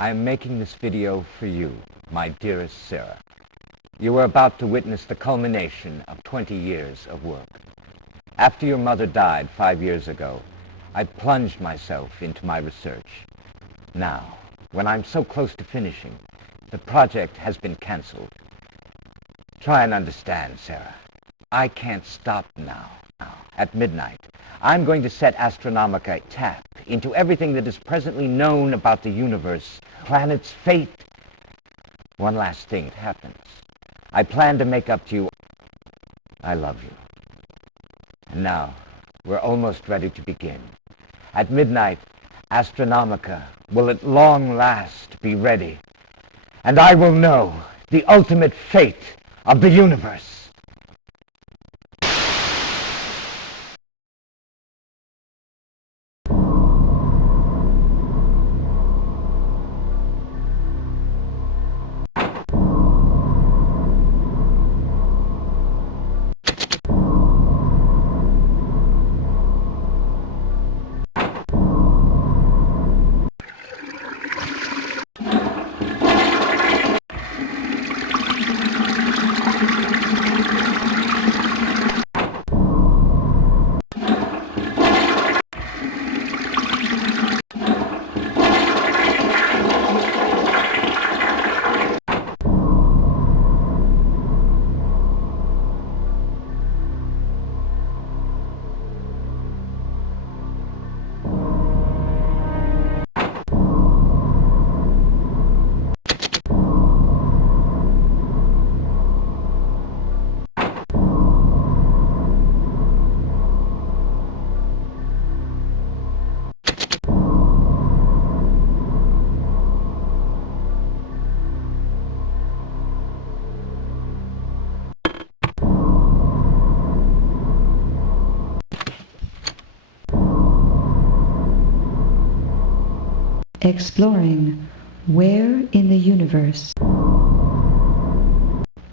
I am making this video for you, my dearest Sarah. You are about to witness the culmination of 20 years of work. After your mother died 5 years ago, I plunged myself into my research. Now, when I'm so close to finishing, the project has been canceled. Try and understand, Sarah. I can't stop now. At midnight, I'm going to set Astronomica tap into everything that is presently known about the universe, planets, fate. One last thing happens. I plan to make up to you. I love you. And now, we're almost ready to begin. At midnight, Astronomica will at long last be ready. And I will know the ultimate fate of the universe. Exploring where in the universe.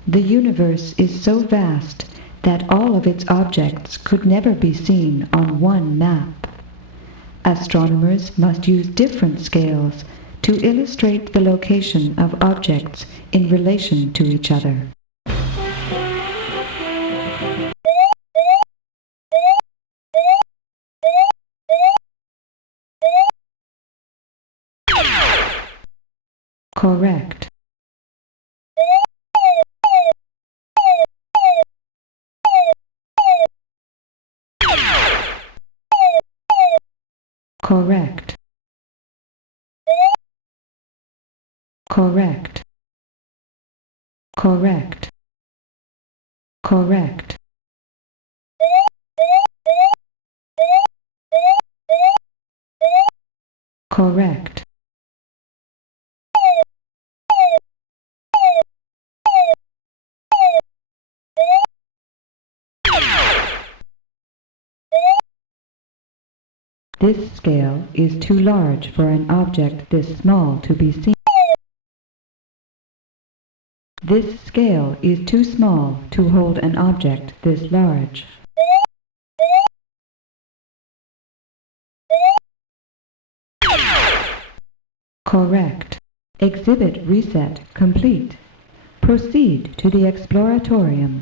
The universe is so vast that all of its objects could never be seen on one map. Astronomers must use different scales to illustrate the location of objects in relation to each other. Correct. Correct. Correct. Correct. Correct. Correct. This scale is too large for an object this small to be seen. This scale is too small to hold an object this large. Correct. Exhibit reset complete. Proceed to the exploratorium.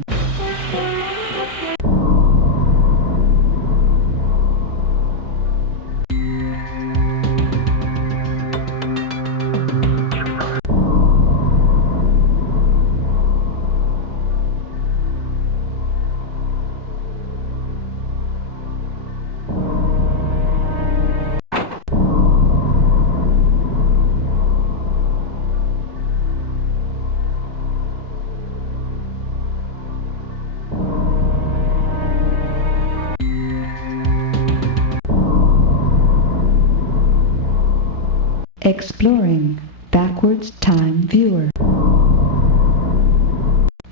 Exploring backwards time viewer.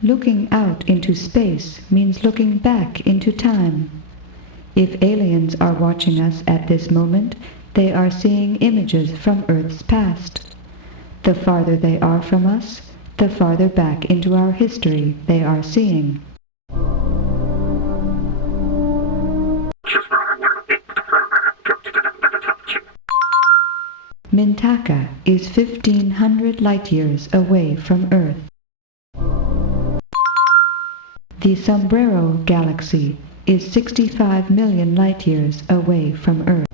Looking out into space means looking back into time. If aliens are watching us at this moment, they are seeing images from Earth's past. The farther they are from us, the farther back into our history they are seeing. Mintaka is 1,500 light-years away from Earth. The Sombrero Galaxy is 65 million light-years away from Earth.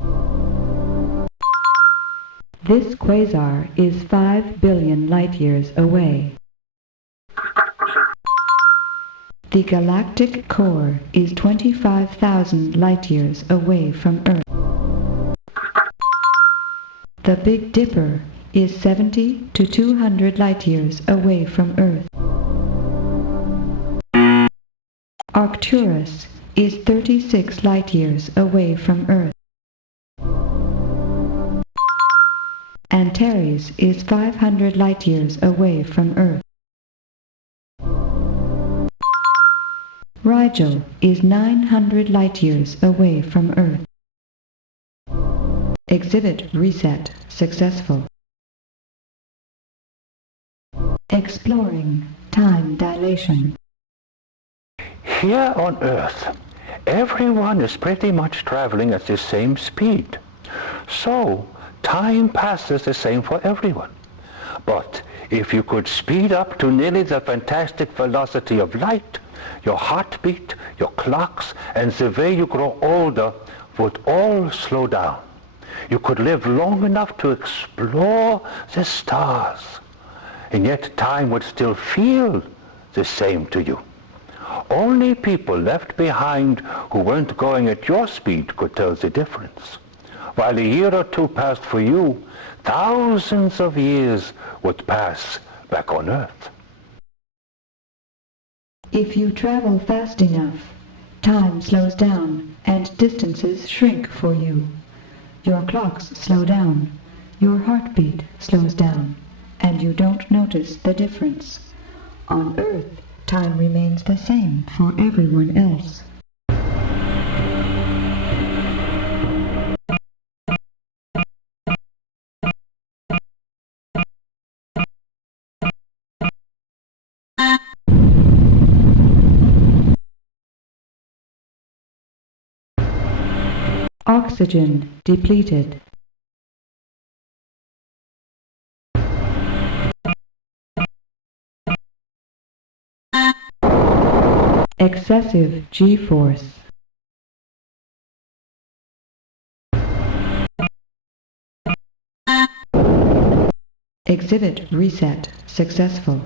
This quasar is 5 billion light-years away. The galactic core is 25,000 light-years away from Earth. The Big Dipper is 70 to 200 light-years away from Earth. Arcturus is 36 light-years away from Earth. Antares is 500 light-years away from Earth. Rigel is 900 light-years away from Earth. Exhibit reset successful. Exploring time dilation. Here on Earth, everyone is pretty much traveling at the same speed. So, time passes the same for everyone. But if you could speed up to nearly the fantastic velocity of light, your heartbeat, your clocks, and the way you grow older would all slow down. You could live long enough to explore the stars, and yet time would still feel the same to you. Only people left behind who weren't going at your speed could tell the difference. While a year or two passed for you, thousands of years would pass back on Earth. If you travel fast enough, time slows down and distances shrink for you. Your clocks slow down, your heartbeat slows down, and you don't notice the difference. On Earth, time remains the same for everyone else. Oxygen depleted. Excessive G-force. Exhibit reset successful.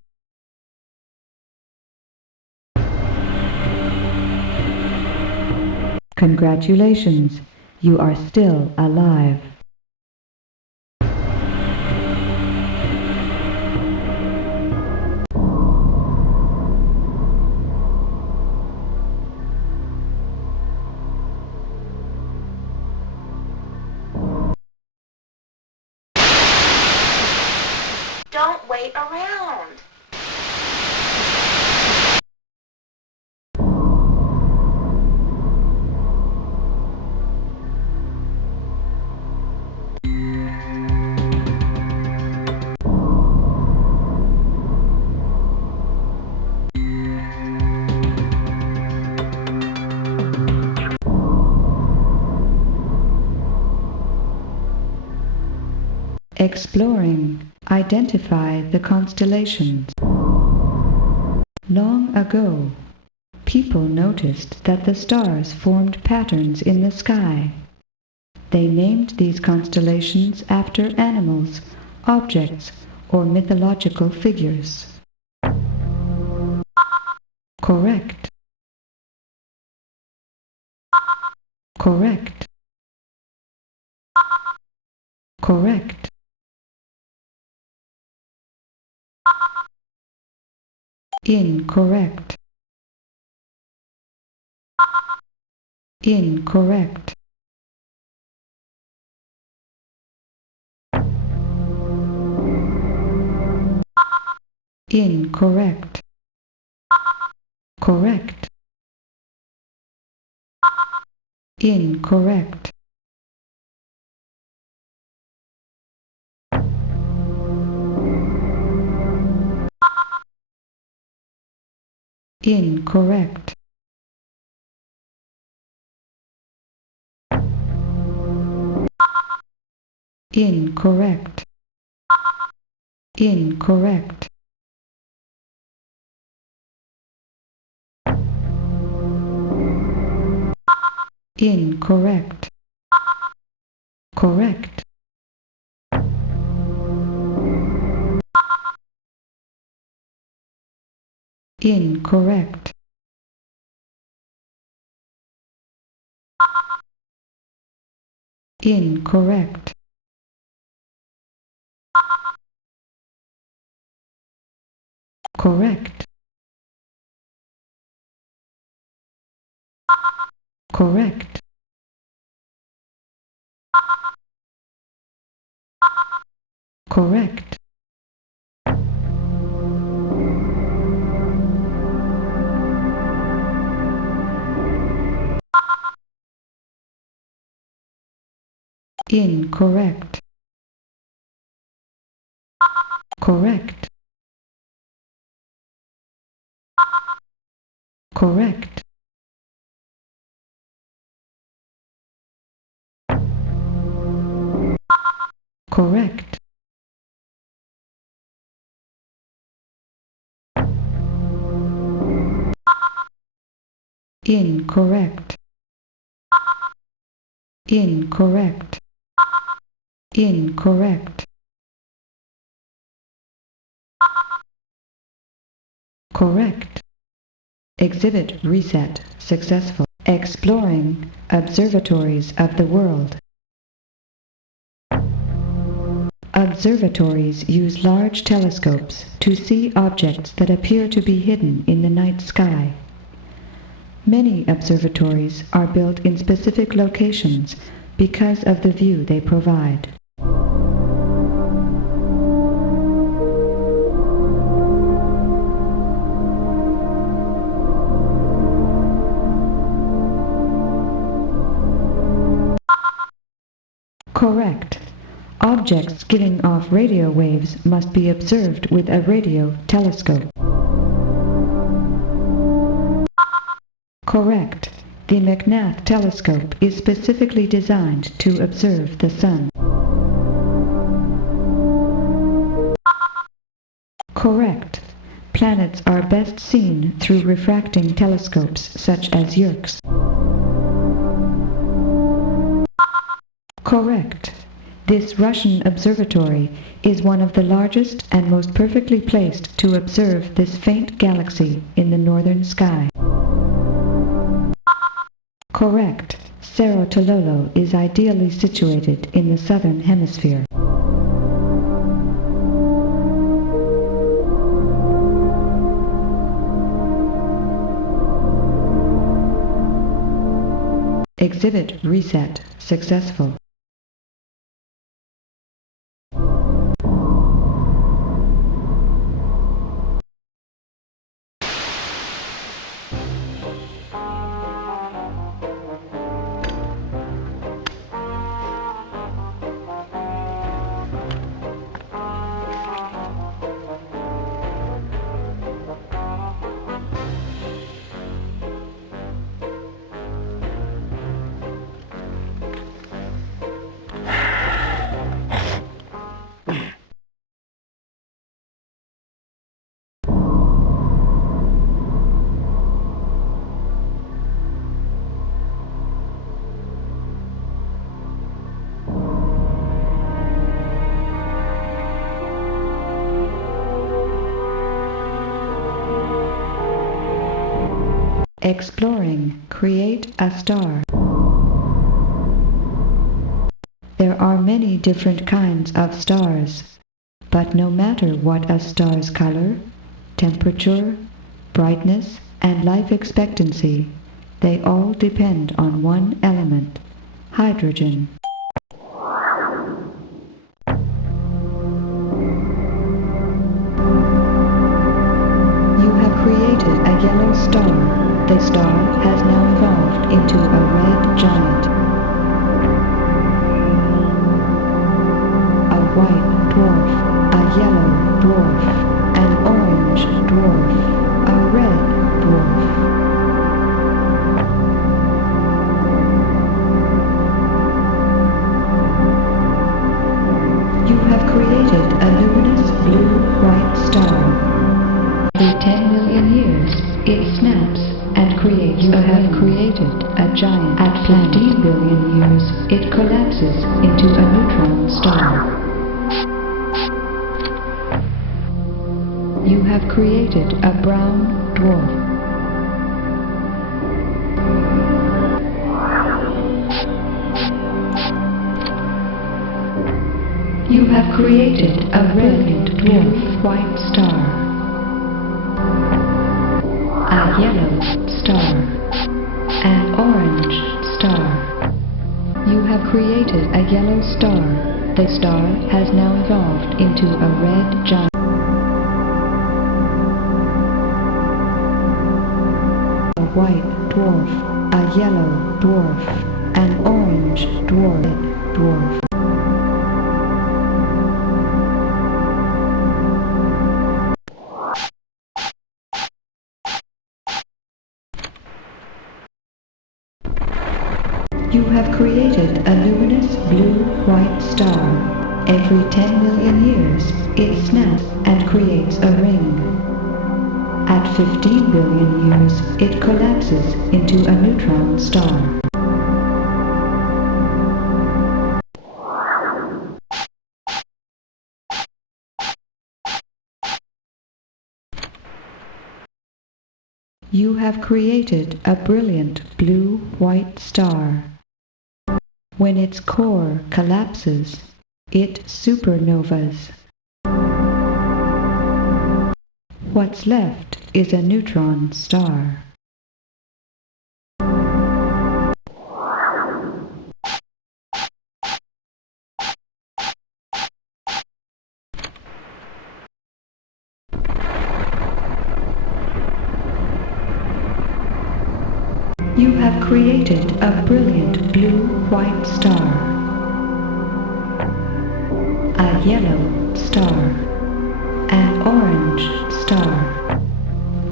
Congratulations, you are still alive. Don't wait around. Exploring, identify the constellations. Long ago, people noticed that the stars formed patterns in the sky. They named these constellations after animals, objects, or mythological figures. Correct. Correct. Correct. Incorrect. Incorrect. Incorrect. Correct. Incorrect. Incorrect. Incorrect. Incorrect. Incorrect. Correct. Incorrect. Incorrect. Correct. Correct. Correct. Incorrect. Correct. Correct. Correct. Incorrect. Incorrect. Incorrect. Correct. Exhibit reset successful. Exploring observatories of the world. Observatories use large telescopes to see objects that appear to be hidden in the night sky. Many observatories are built in specific locations because of the view they provide. Correct. Objects giving off radio waves must be observed with a radio telescope. Correct. The McNath telescope is specifically designed to observe the sun. Correct. Planets are best seen through refracting telescopes such as Yerkes. Correct. This Russian observatory is one of the largest and most perfectly placed to observe this faint galaxy in the northern sky. Correct. Cerro Tololo is ideally situated in the southern hemisphere. Exhibit reset successful. Exploring, create a star. There are many different kinds of stars, but no matter what a star's color, temperature, brightness, and life expectancy, they all depend on one element, hydrogen. You have created a yellow star. The star has now evolved into a red giant, a white dwarf, a yellow dwarf, an orange dwarf, a red dwarf. creates you have created a giant. At 15 billion years, it collapses into a neutron star. You have created a brown dwarf. You have created a brilliant dwarf white star, a yellow star, an orange star. You have created a yellow star. The star has now evolved into a red giant. A white dwarf, a yellow dwarf, an orange dwarf. You have created a luminous blue-white star. Every 10 million years, it snaps and creates a ring. At 15 billion years, it collapses into a neutron star. You have created a brilliant blue-white star. When its core collapses, it supernovas. What's left is a neutron star. You have created a brilliant blue-white star, a yellow star, an orange star,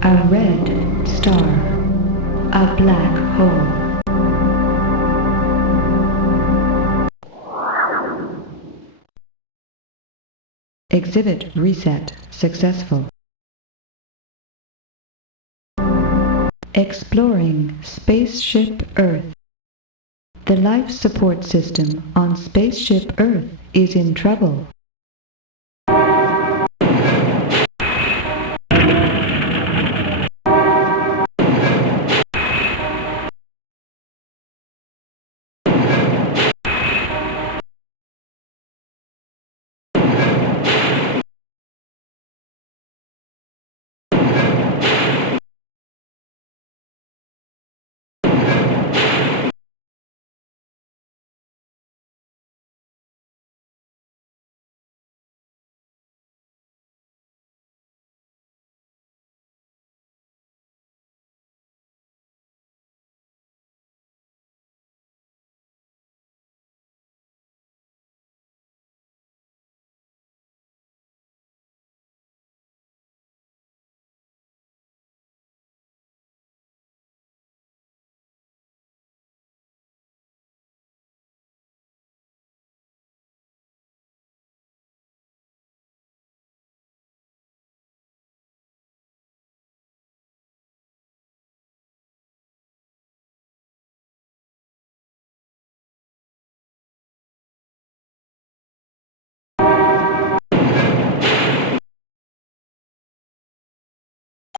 a red star, a black hole. Exhibit reset successful. Exploring Spaceship Earth. The life support system on Spaceship Earth is in trouble.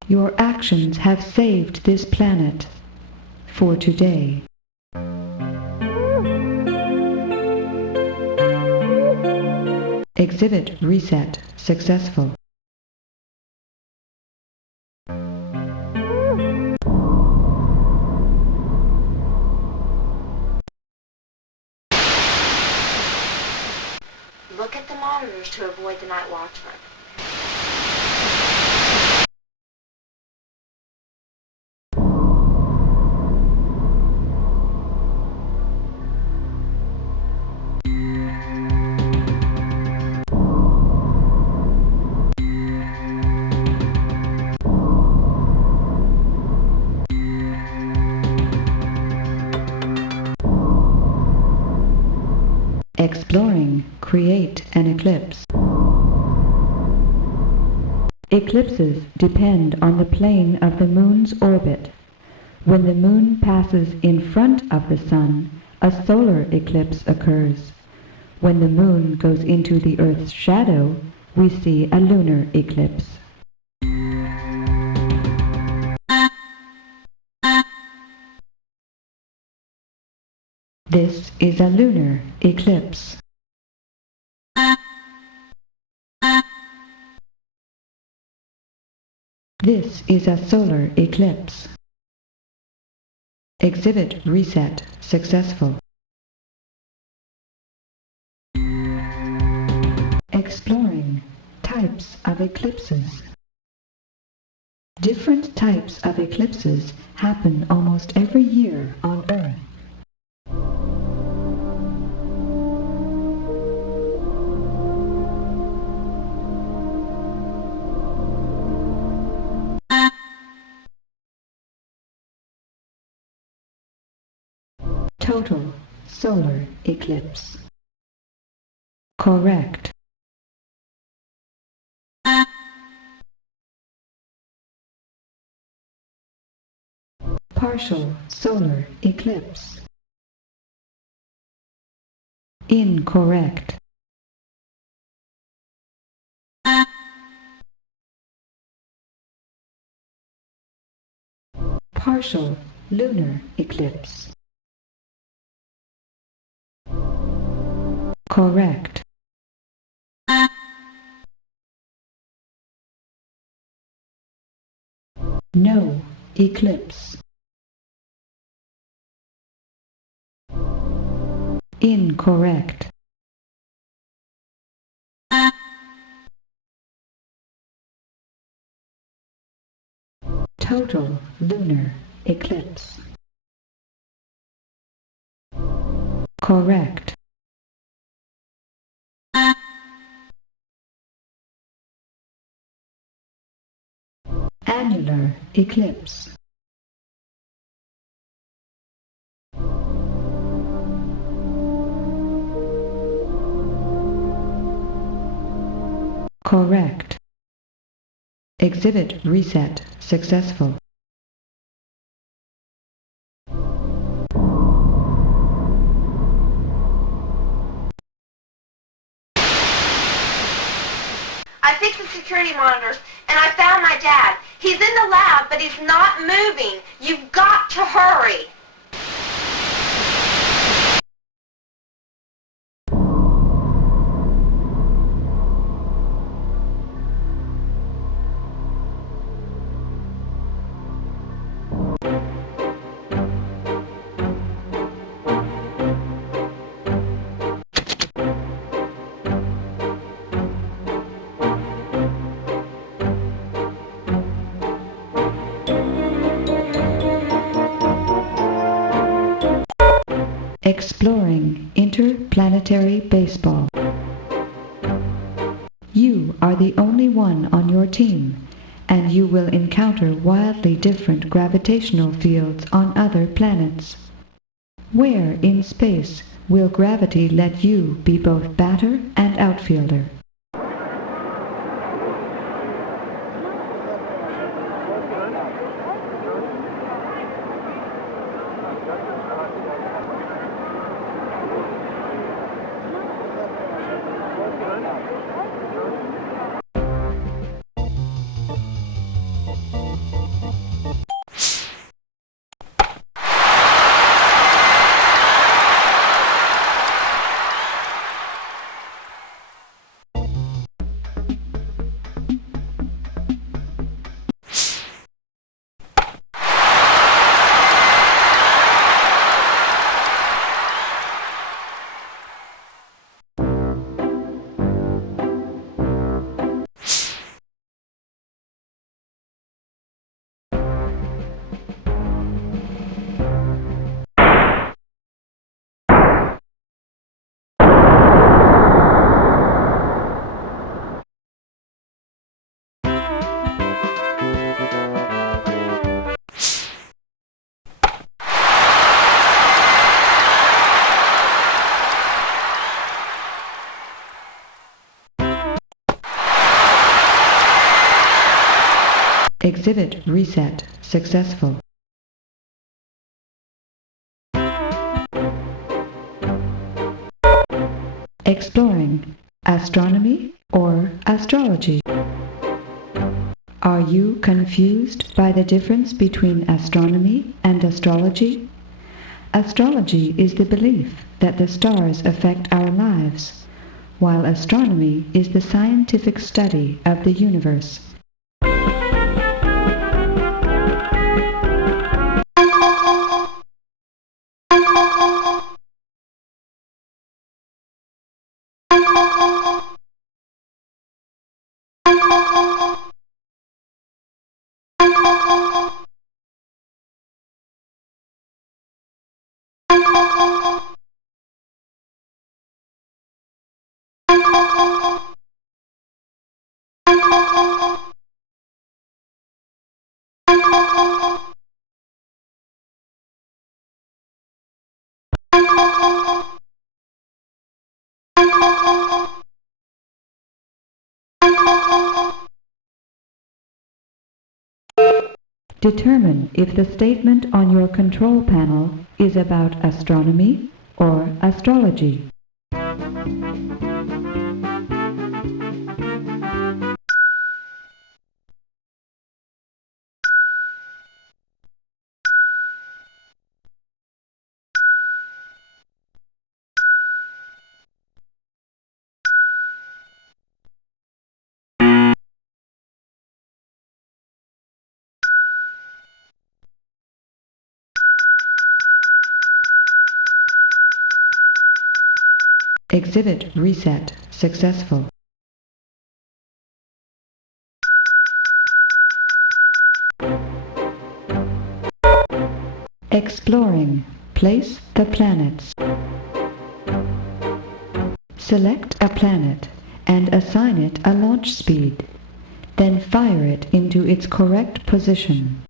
Your actions have saved this planet for today. Exhibit reset successful. Look at the monitors to avoid the night watchman. Exploring create an eclipse. Eclipses depend on the plane of the moon's orbit. When the moon passes in front of the sun, a solar eclipse occurs. When the moon goes into the Earth's shadow, we see a lunar eclipse. This is a lunar eclipse. This is a solar eclipse. Exhibit reset successful. Exploring types of eclipses. Different types of eclipses happen almost every year on Earth. Total solar eclipse. Correct. Partial solar eclipse. Incorrect. Partial lunar eclipse. Correct. No eclipse. Incorrect. Total lunar eclipse. Correct. Annular eclipse. Correct. Exhibit reset successful. I fixed the security monitors, and I found my dad. He's in the lab, but he's not moving. You've got to hurry. Exploring interplanetary baseball. You are the only one on your team, and you will encounter wildly different gravitational fields on other planets. Where in space will gravity let you be both batter and outfielder? Exhibit reset successful. Exploring astronomy or astrology? Are you confused by the difference between astronomy and astrology? Astrology is the belief that the stars affect our lives, while astronomy is the scientific study of the universe. Determine if the statement on your control panel is about astronomy or astrology. Exhibit reset successful. Exploring. Place the planets. Select a planet and assign it a launch speed. Then fire it into its correct position.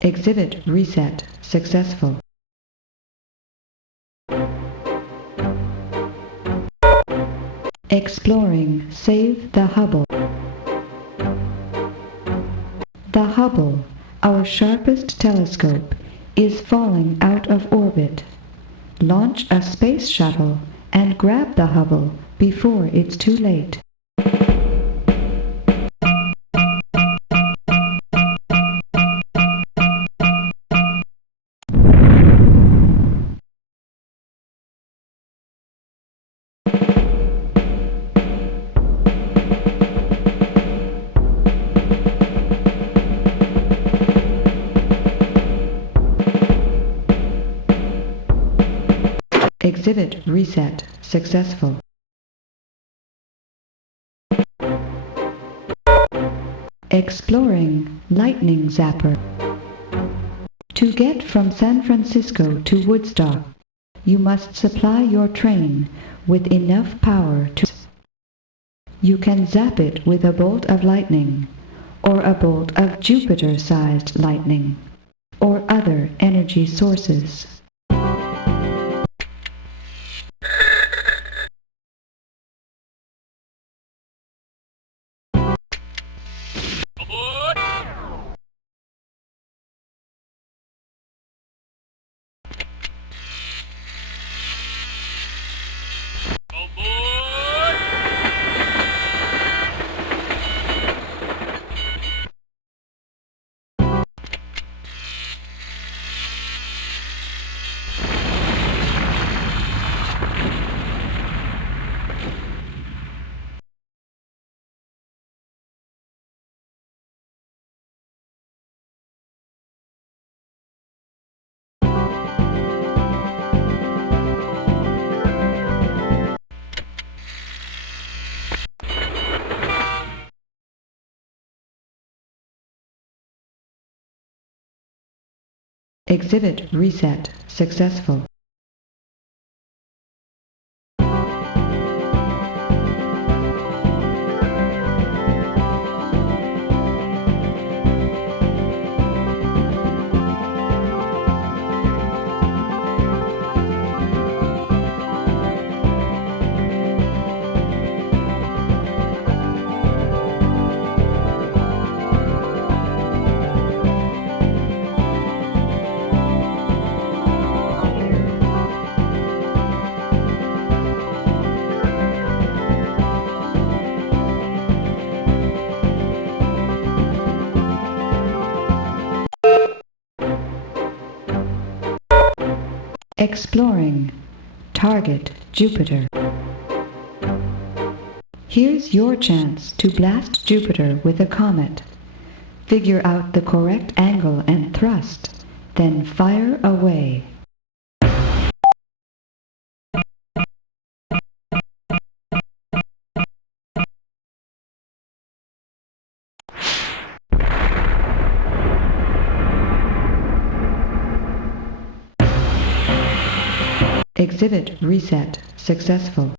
Exhibit reset successful. Exploring save the Hubble. The Hubble, our sharpest telescope, is falling out of orbit. Launch a space shuttle and grab the Hubble before it's too late. Exhibit Exhibit reset successful. Exploring lightning zapper. To get from San Francisco to Woodstock, you must supply your train with enough power to... You can zap it with a bolt of lightning, or a bolt of Jupiter-sized lightning, or other energy sources. Exhibit reset successful. Exploring target Jupiter. Here's your chance to blast Jupiter with a comet. Figure out the correct angle and thrust, then fire away. Exhibit reset successful.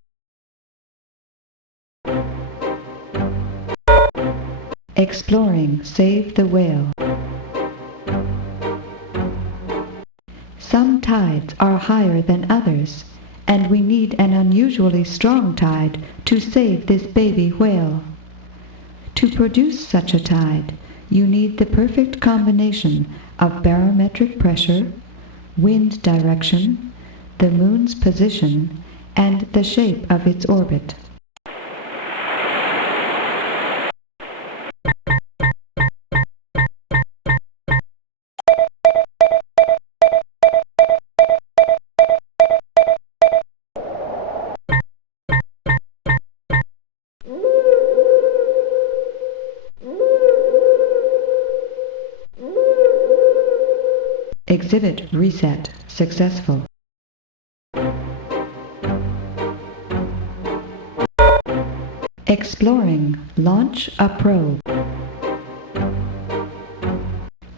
Exploring save the whale. Some tides are higher than others, and we need an unusually strong tide to save this baby whale. To produce such a tide, you need the perfect combination of barometric pressure, wind direction, the moon's position, and the shape of its orbit. Exhibit reset successful. Exploring launch a probe.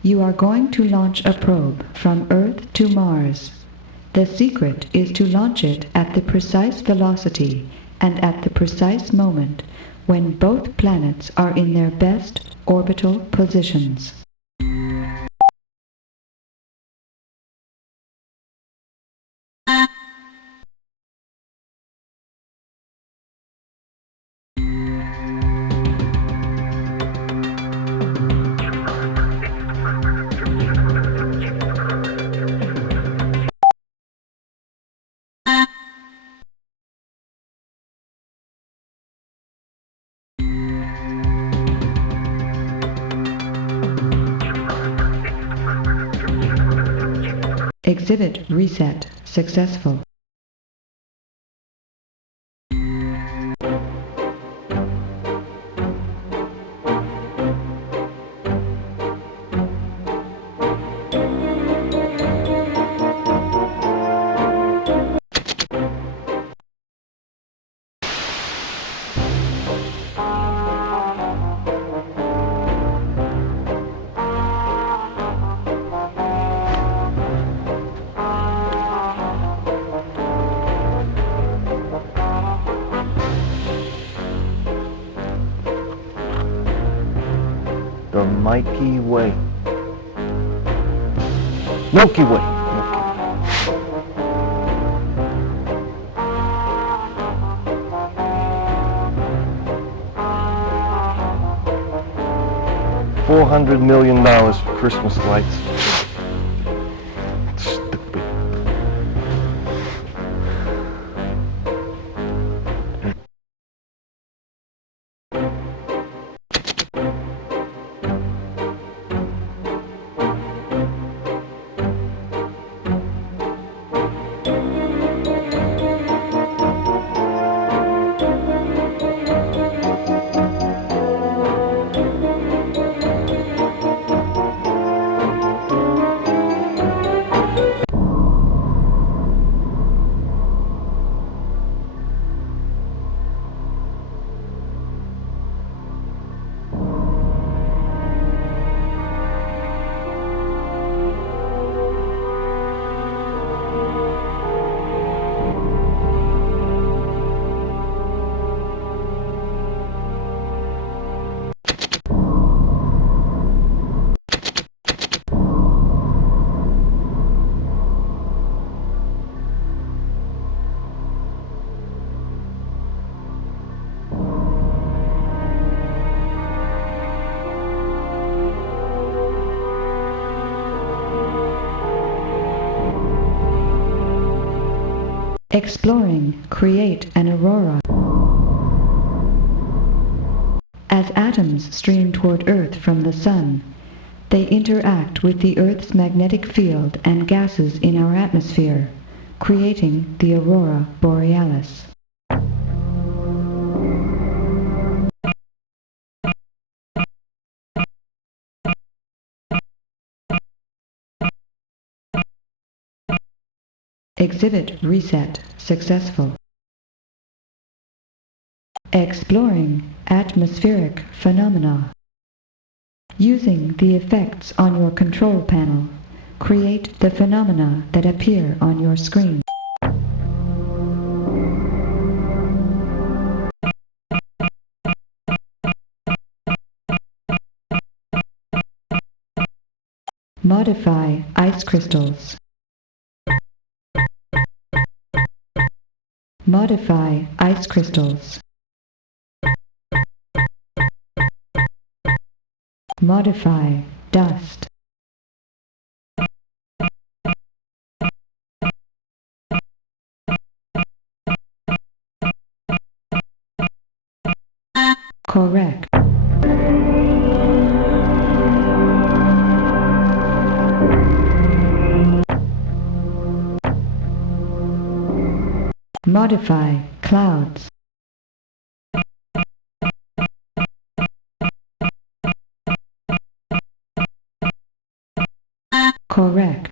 You are going to launch a probe from Earth to Mars. The secret is to launch it at the precise velocity and at the precise moment when both planets are in their best orbital positions. Exhibit reset successful. Milky Way. Milky Way. $400 million for Christmas lights. Stupid. Exploring, create an aurora. As atoms stream toward Earth from the Sun, they interact with the Earth's magnetic field and gases in our atmosphere, creating the aurora borealis. Exhibit reset successful. Exploring atmospheric phenomena. Using the effects on your control panel, create the phenomena that appear on your screen. Modify ice crystals. Modify ice crystals. Modify dust. Correct. Modify clouds. Correct.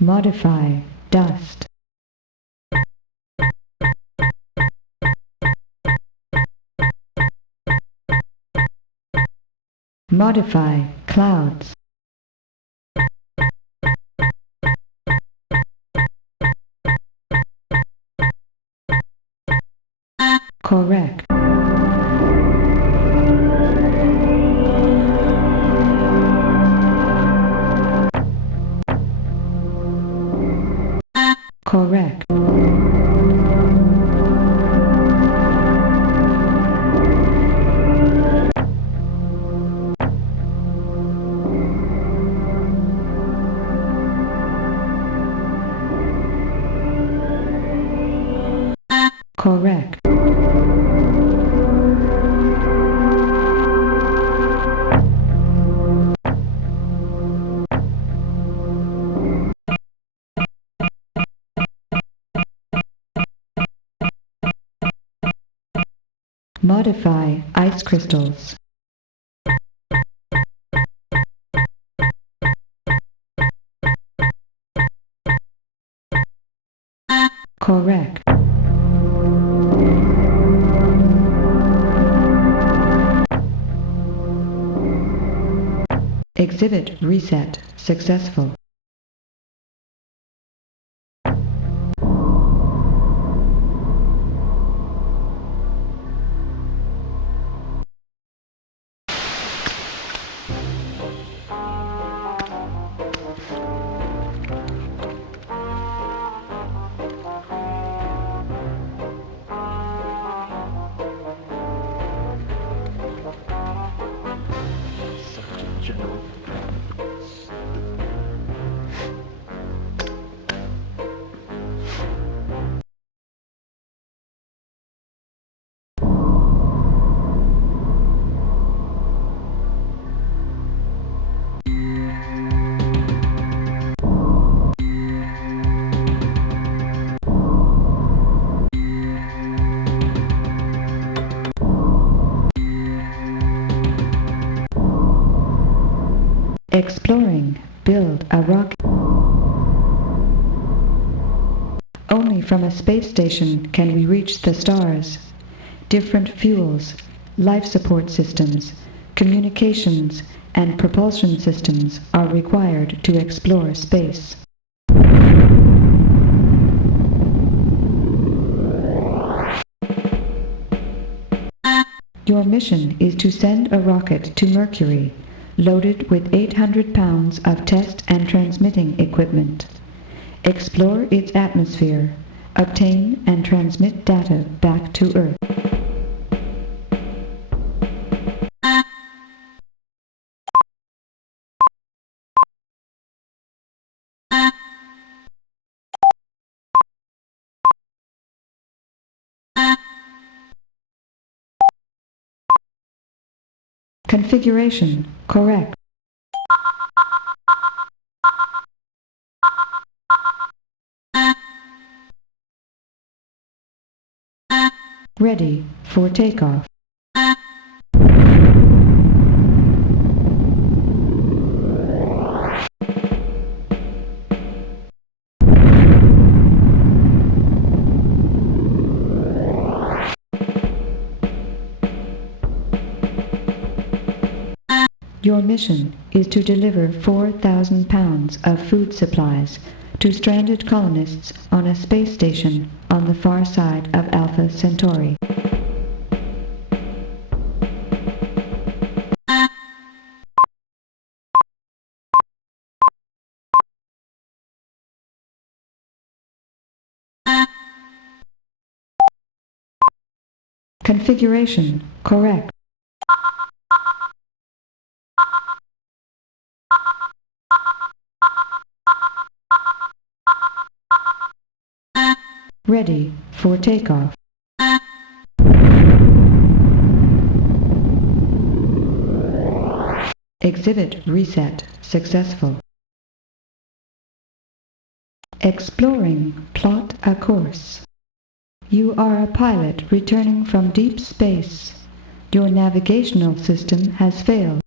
Modify dust. Modify clouds. Correct. Correct. Correct. Modify ice crystals. Correct. Exhibit reset successful. Exploring. Build a rocket. Only from a space station can we reach the stars. Different fuels, life support systems, communications, and propulsion systems are required to explore space. Your mission is to send a rocket to Mercury, loaded with 800 pounds of test and transmitting equipment. Explore its atmosphere, obtain and transmit data back to Earth. Configuration correct. Ready for takeoff. Your mission is to deliver 4,000 pounds of food supplies to stranded colonists on a space station on the far side of Alpha Centauri. Configuration correct. Ready for takeoff. Exhibit reset successful. Exploring. Plot a course. You are a pilot returning from deep space. Your navigational system has failed.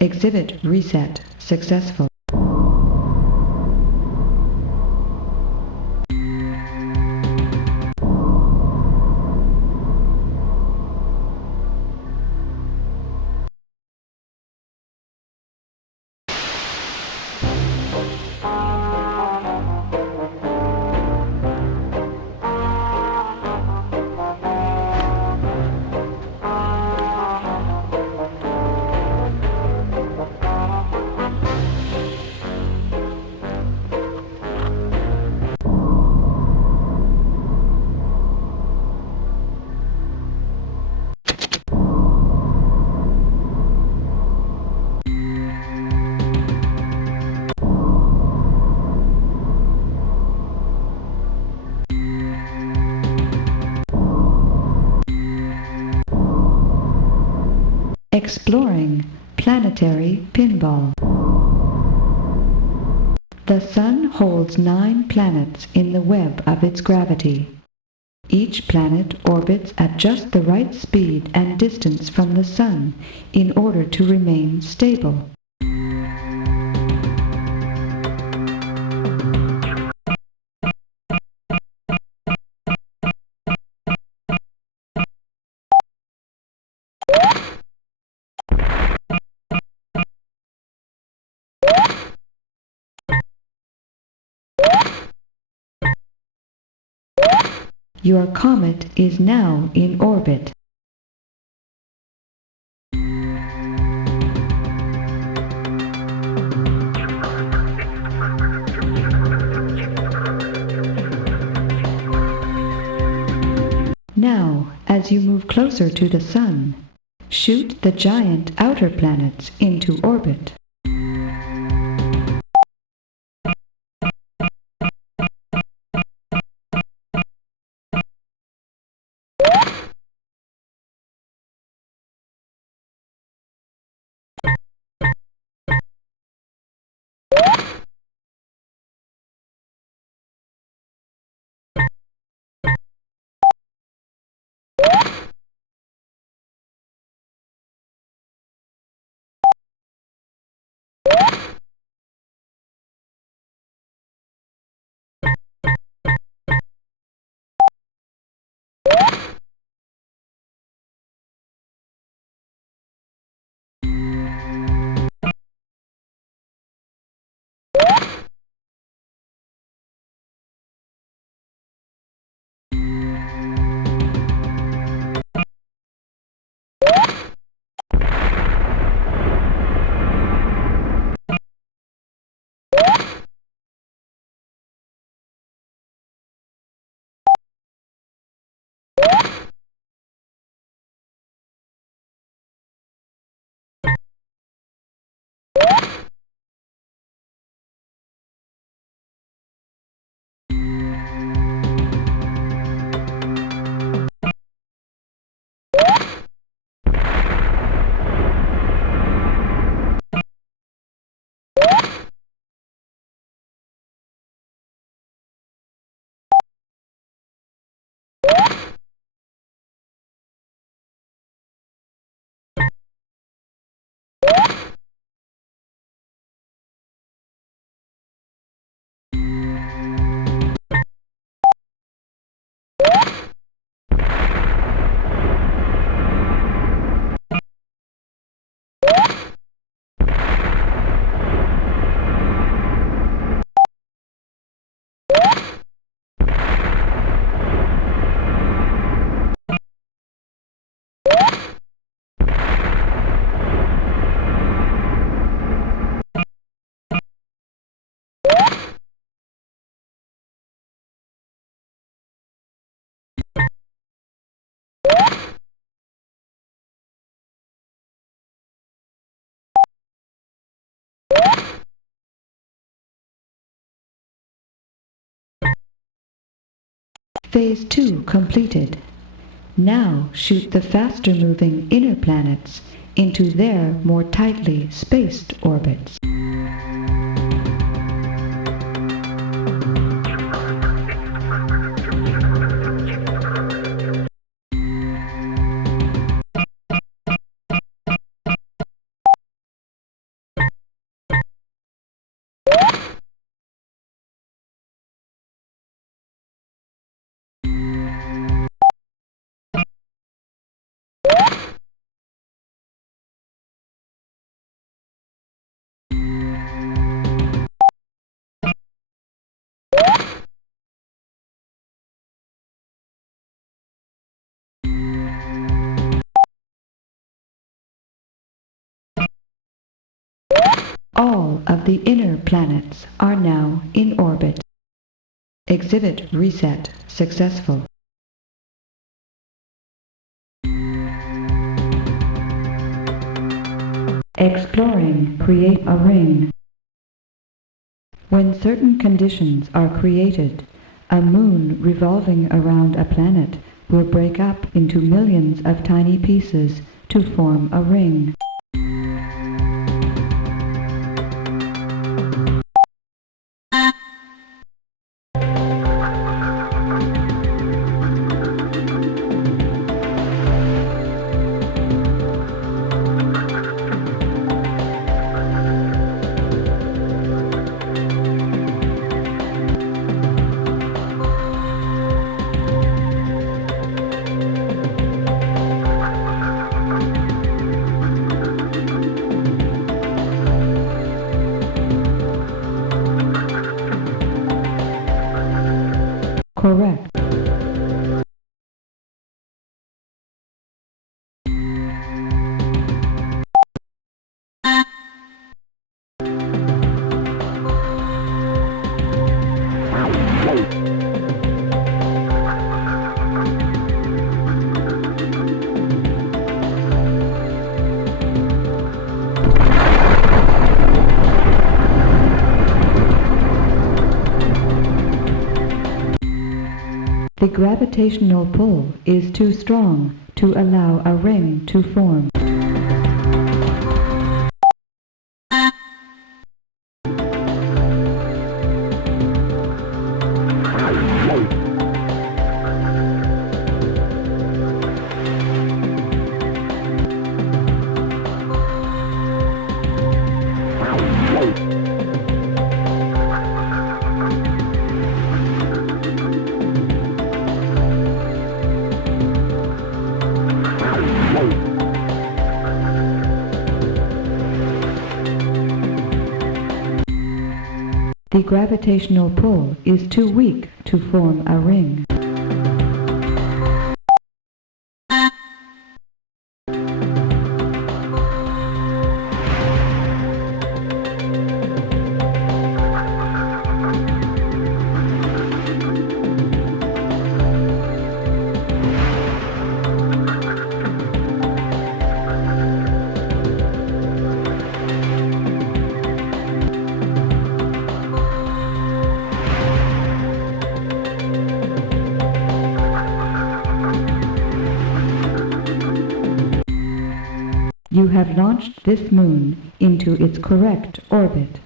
Exhibit reset successful. Exploring planetary pinball. The Sun holds 9 planets in the web of its gravity. Each planet orbits at just the right speed and distance from the Sun in order to remain stable. Your comet is now in orbit. Now, as you move closer to the Sun, shoot the giant outer planets into orbit. Phase 2 completed. Now shoot the faster-moving inner planets into their more tightly spaced orbits. the inner planets are now in orbit. Exhibit reset successful. Exploring create a ring. When certain conditions are created, a moon revolving around a planet will break up into millions of tiny pieces to form a ring. Correct. The gravitational pull is too strong to allow a ring to form. The gravitational pull is too weak to form a ring. You have launched this moon into its correct orbit.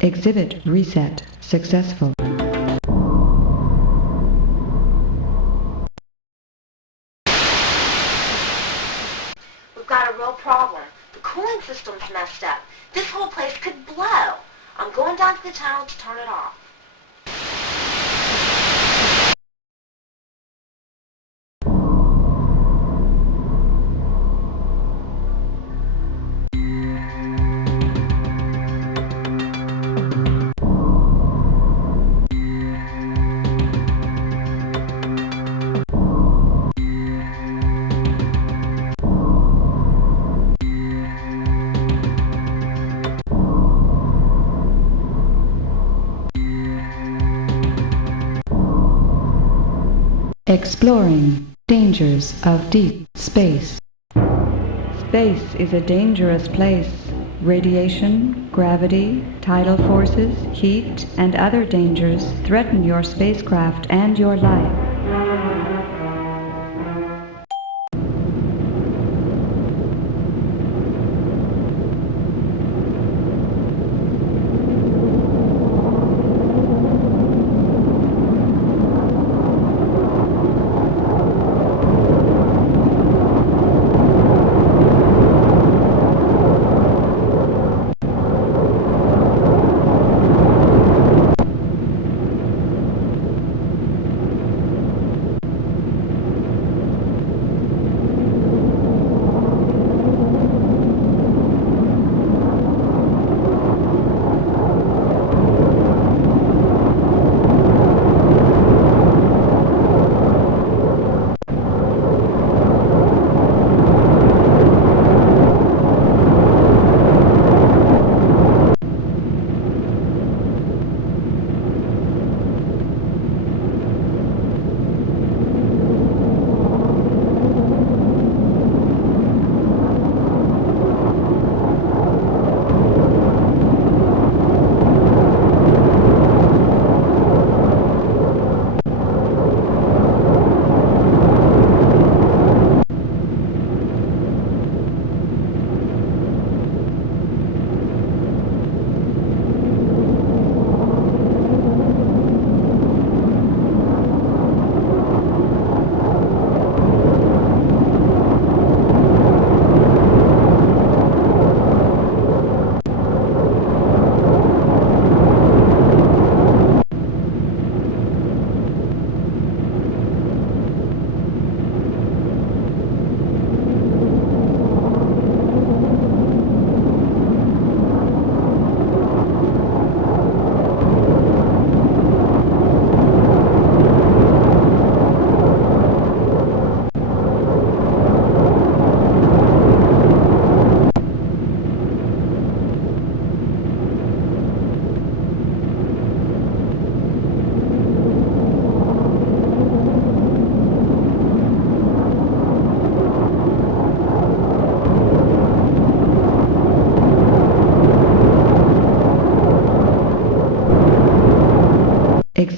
Exhibit reset successful. We've got a real problem. The cooling system's messed up. This whole place could blow. I'm going down to the tunnel to turn it off. Exploring dangers of deep space. Space is a dangerous place. Radiation, gravity, tidal forces, heat, and other dangers threaten your spacecraft and your life.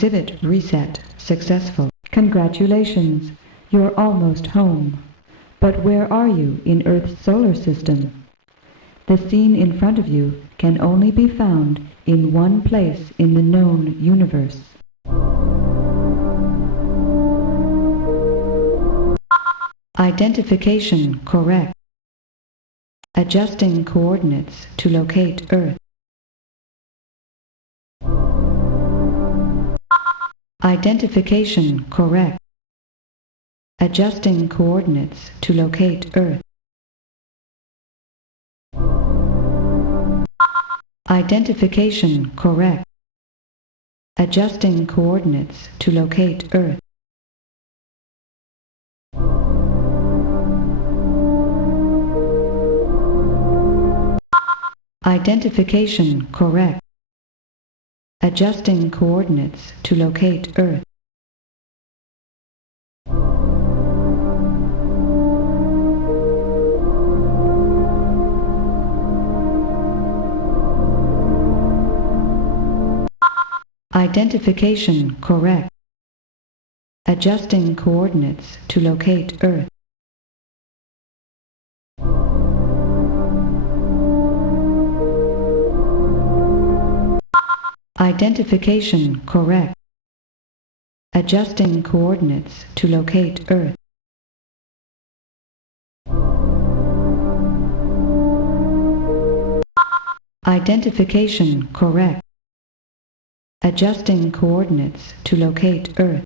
Exhibit reset successful. Congratulations, you're almost home. But where are you in Earth's solar system? The scene in front of you can only be found in one place in the known universe. Identification correct. Adjusting coordinates to locate Earth. Identification correct. Adjusting coordinates to locate Earth. Identification correct. Adjusting coordinates to locate Earth. Identification correct. Adjusting coordinates to locate Earth. Identification correct. Adjusting coordinates to locate Earth. Identification correct. Adjusting coordinates to locate Earth. Identification correct. Adjusting coordinates to locate Earth.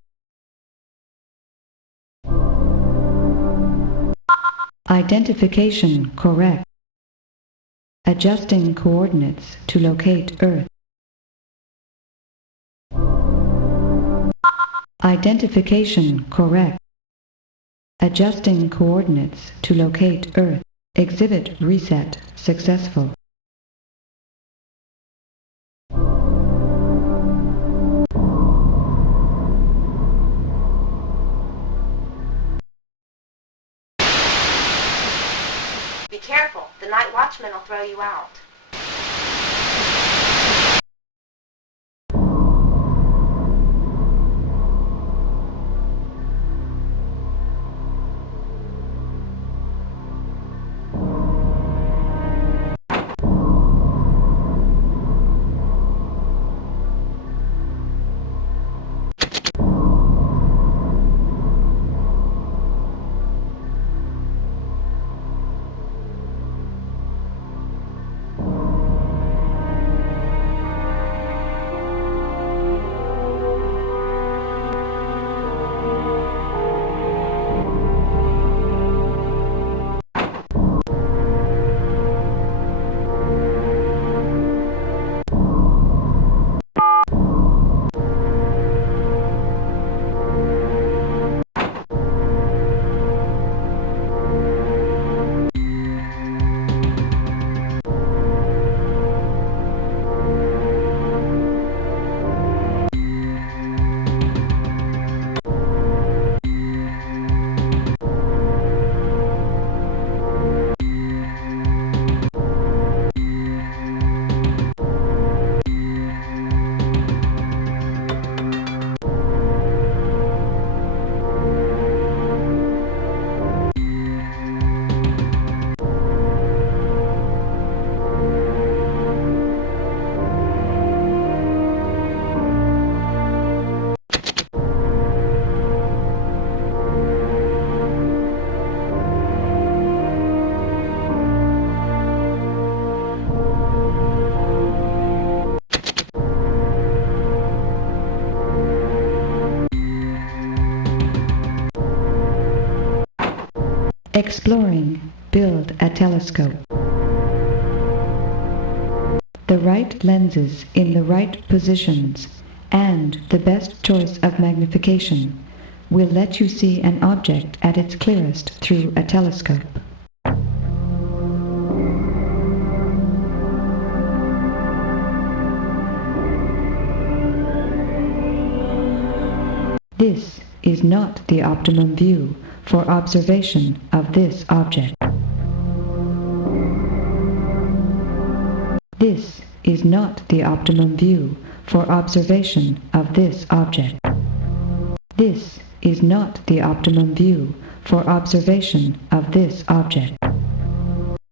Identification correct. Adjusting coordinates to locate Earth. Identification correct. Adjusting coordinates to locate Earth. Exhibit reset successful. Be careful, the night watchman will throw you out. Exploring, build a telescope. The right lenses in the right positions and the best choice of magnification will let you see an object at its clearest through a telescope. This is not the optimum view for observation of this object. This is not the optimum view for observation of this object. This is not the optimum view for observation of this object.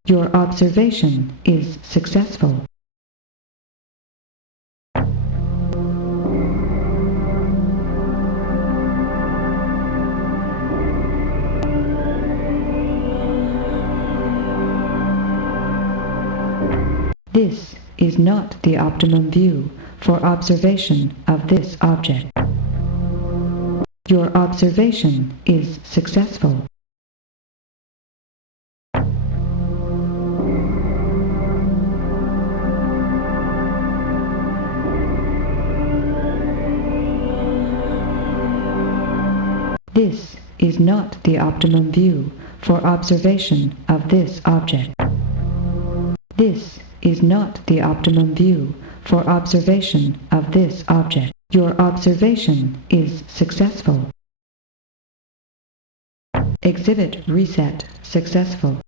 Your observation is successful. This is not the optimum view for observation of this object. Your observation is successful. This is not the optimum view for observation of this object. This is not the optimum view for observation of this object. Your observation is successful. Exhibit reset successful.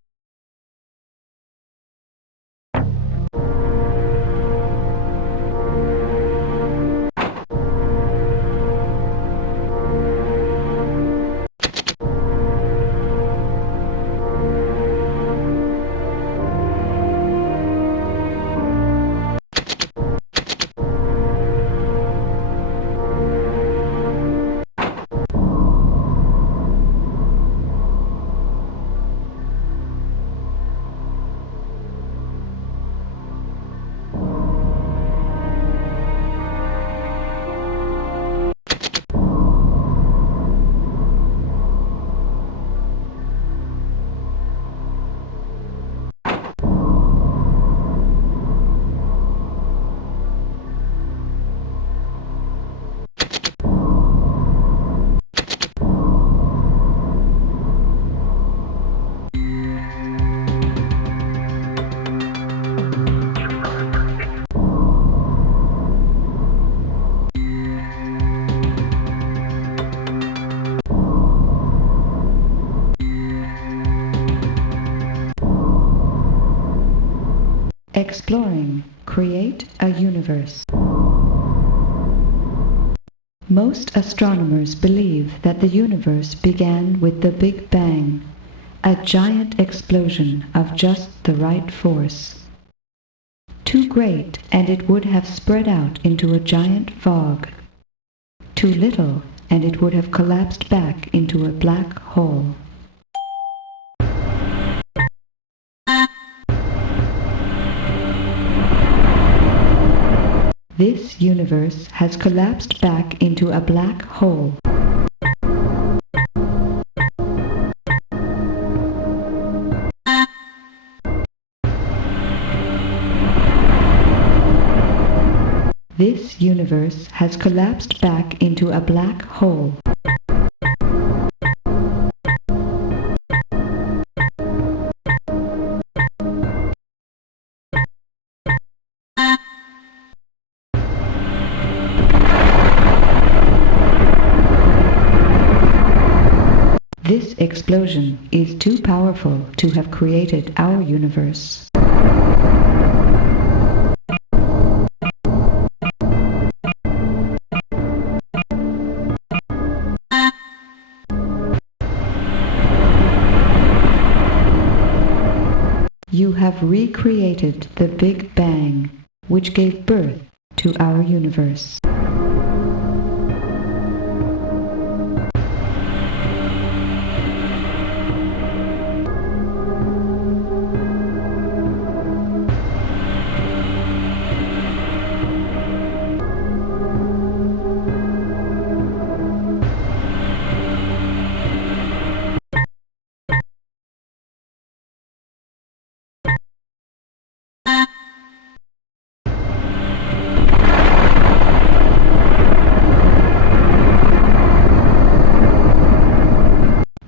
Exploring. Create a universe. Most astronomers believe that the universe began with the Big Bang, a giant explosion of just the right force. Too great and it would have spread out into a giant fog. Too little and it would have collapsed back into a black hole. This universe has collapsed back into a black hole. This universe has collapsed back into a black hole. This explosion is too powerful to have created our universe. You have recreated the Big Bang, which gave birth to our universe.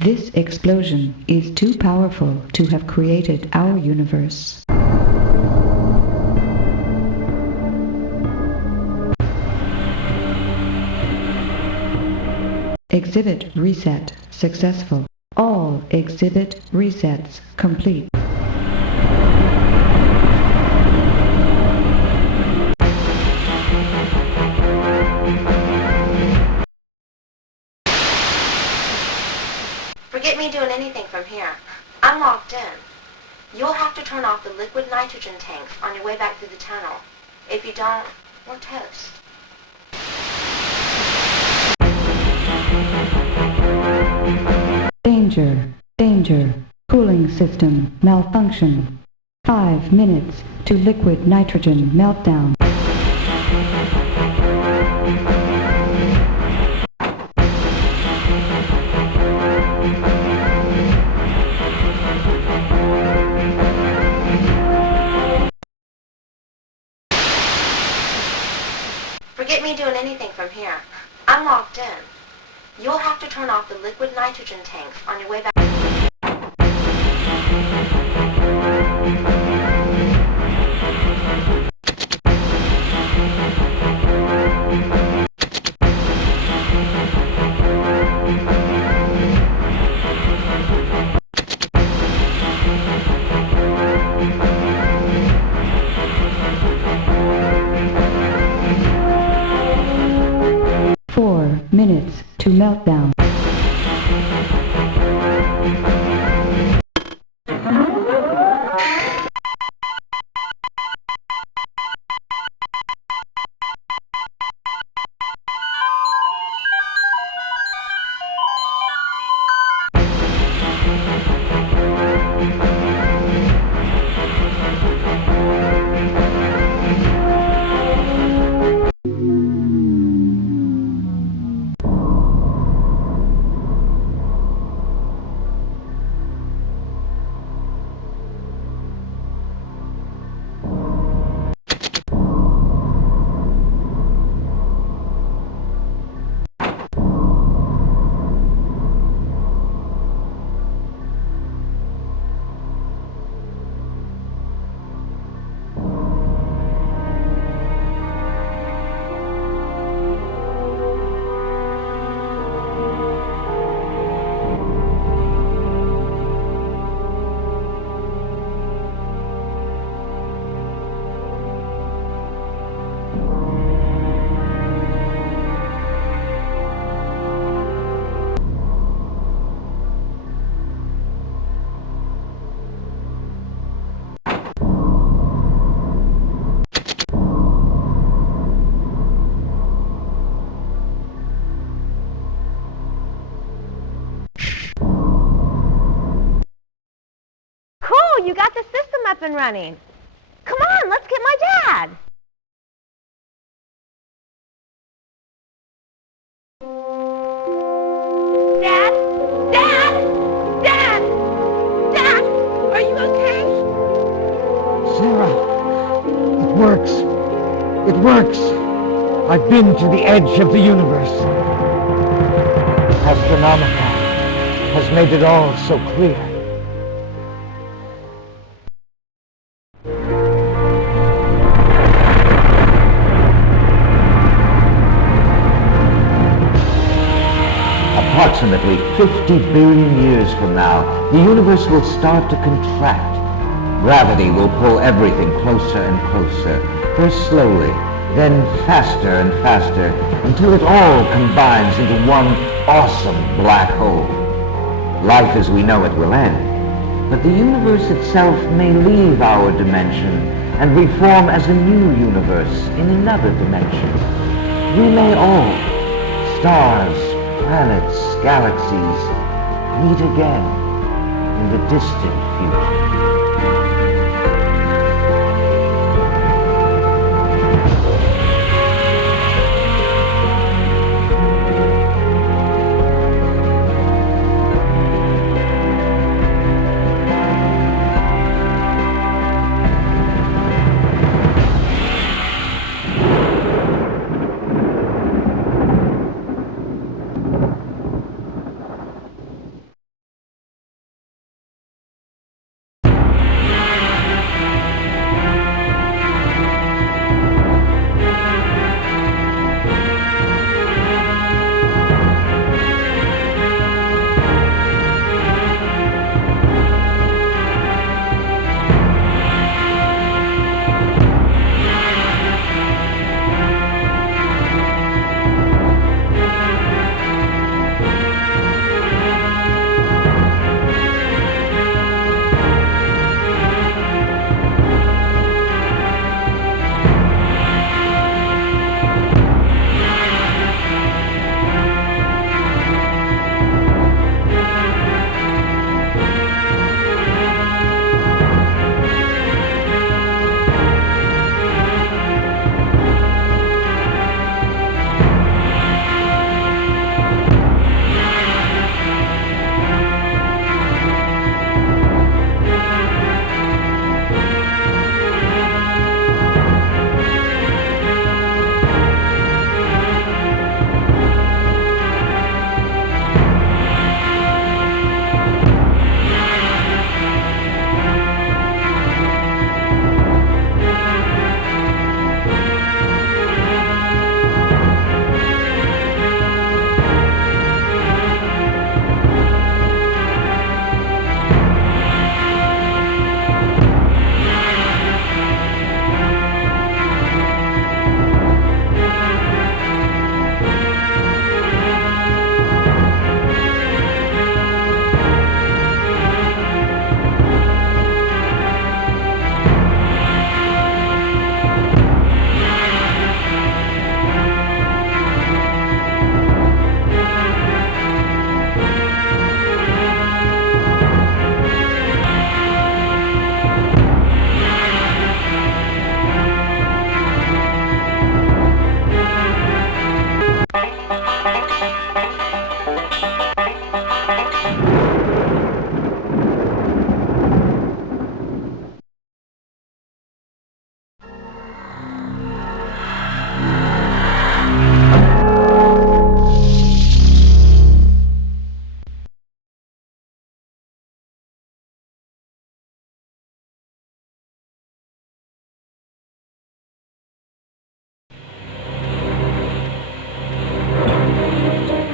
This explosion is too powerful to have created our universe. Exhibit reset successful. All exhibit resets complete. Forget me doing anything from here. I'm locked in. You'll have to turn off the liquid nitrogen tanks on your way back through the tunnel. If you don't, we're toast. Danger, danger, cooling system malfunction. 5 minutes to liquid nitrogen meltdown. Forget me doing anything from here. I'm locked in. You'll have to turn off the liquid nitrogen tanks on your way back. 4 minutes to meltdown. Cool, you got the system up and running. Come on, let's get my dad. Dad? Dad? Dad? Dad? Are you okay? Sarah, it works. It works. I've been to the edge of the universe. Astronomica has made it all so clear. Approximately 50 billion years from now, the universe will start to contract. Gravity will pull everything closer and closer, first slowly, then faster and faster, until it all combines into one awesome black hole. Life as we know it will end, but the universe itself may leave our dimension and reform as a new universe in another dimension. We may all, stars, planets, galaxies, meet again in the distant future.